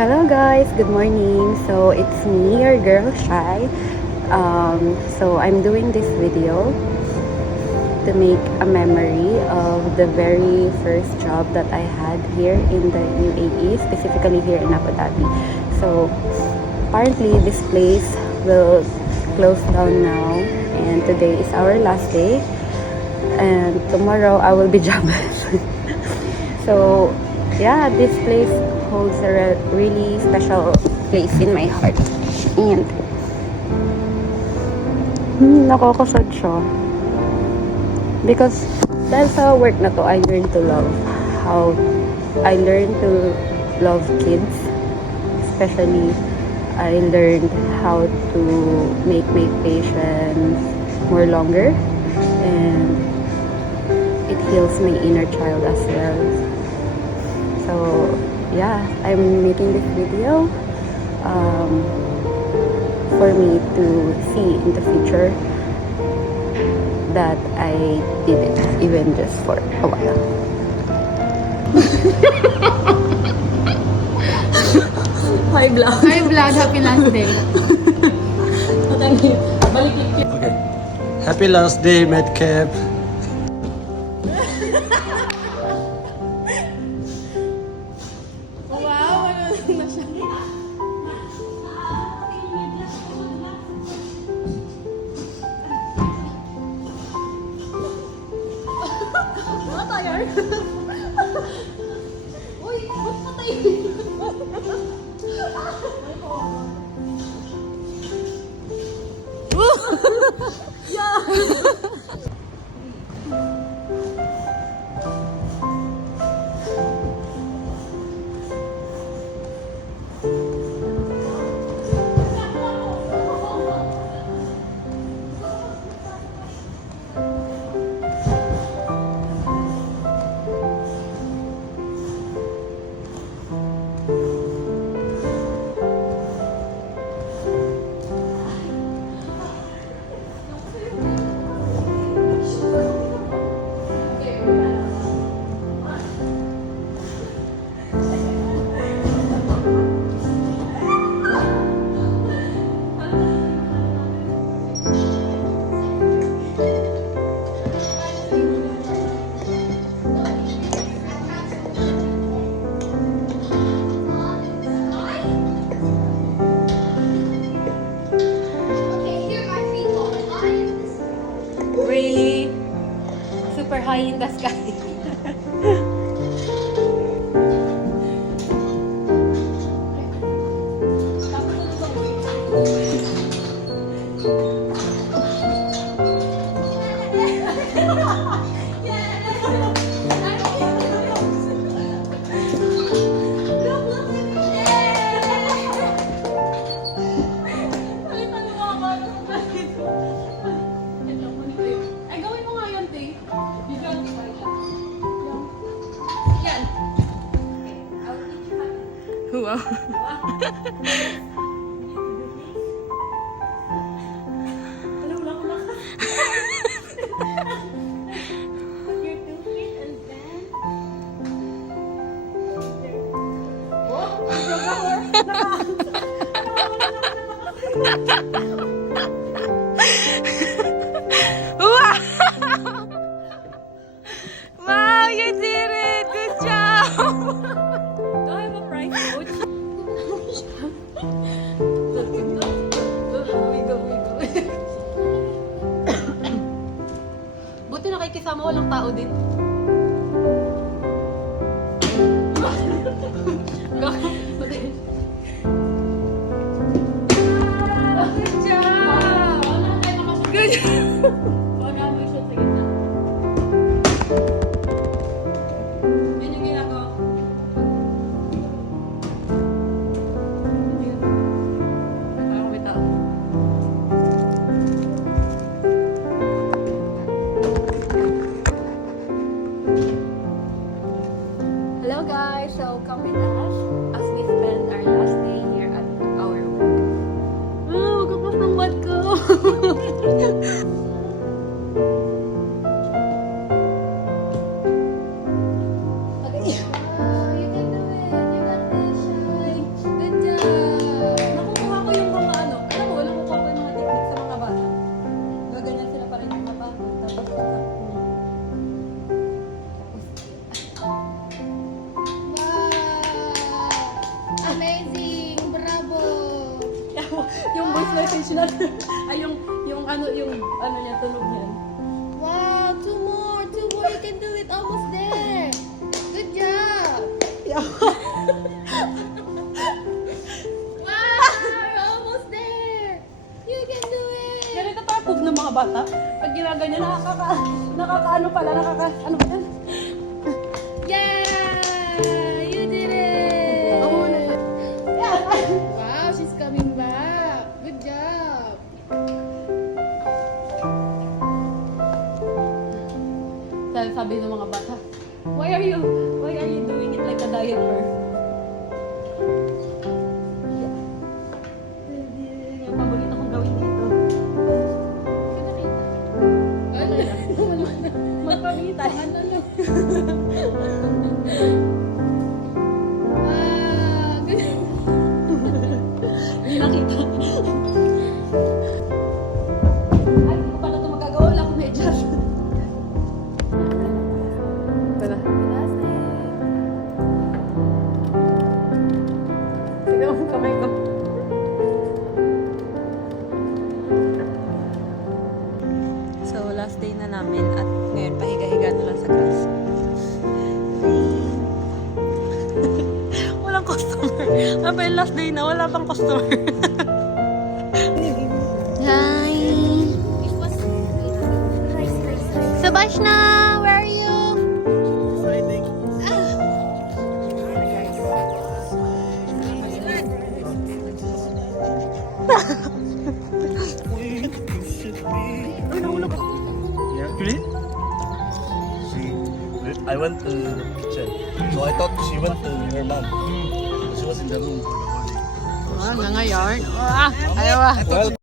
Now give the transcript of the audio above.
Hello guys, good morning. So it's me, your girl Shy. So I'm doing this video to make a memory of the very first job that I had here in the UAE, specifically here in Abu Dhabi. So apparently this place will close down now, and today is our last day, and tomorrow I will be jobless. So yeah, this place holds a really special place in my heart. And nakakasad siya. Because dahil sa work na to, I learned to love kids. Especially, I learned how to make my patience more longer. And it heals my inner child as well. So yeah, I'm making this video for me to see in the future that I did it, even just for a while. Hi vlog. Hi vlog, happy last day. Okay. Happy last day, Medcap. Wow, ano na siya? Mga tayar? Uy, ba't patay? Really? Super high in the sky. Wow. Wow, you did it! Good job! Do I have a prize coach? Buti nakikisama, walang tao din. Good job! Good job! Yun yung ginagawa ko. Parang may tao. intentional. Ay, yung ano niya, tunog niya. Wow, two more. You can do it. Almost there. Good job. Wow, you're almost there. You can do it. Ganito takog ng mga bata. Pag ginaganyan, nakakaano pala, ano ba yan? Yeah, you did it. Wow, she's coming back. Good job. Sabi ng mga bata, why are you doing it like a diaper? Yung paborito kong gawin dito. Magpamitan. Wow, good. Hindi nakita. Ay, hindi ko pala ito magagawa. Wala akong medyas. Tara. Sige ang kamay ko. So, last day na namin at ngayon pahiga-higa na lang sa grass. Walang customer. Ano ba yung last day na? Wala pang customer. Hi. Sabashna, where are you? Really? I went to the kitchen, so I thought she went to her mom. She was in the room for the whole day. Nangayon. Ayaw ah. Well,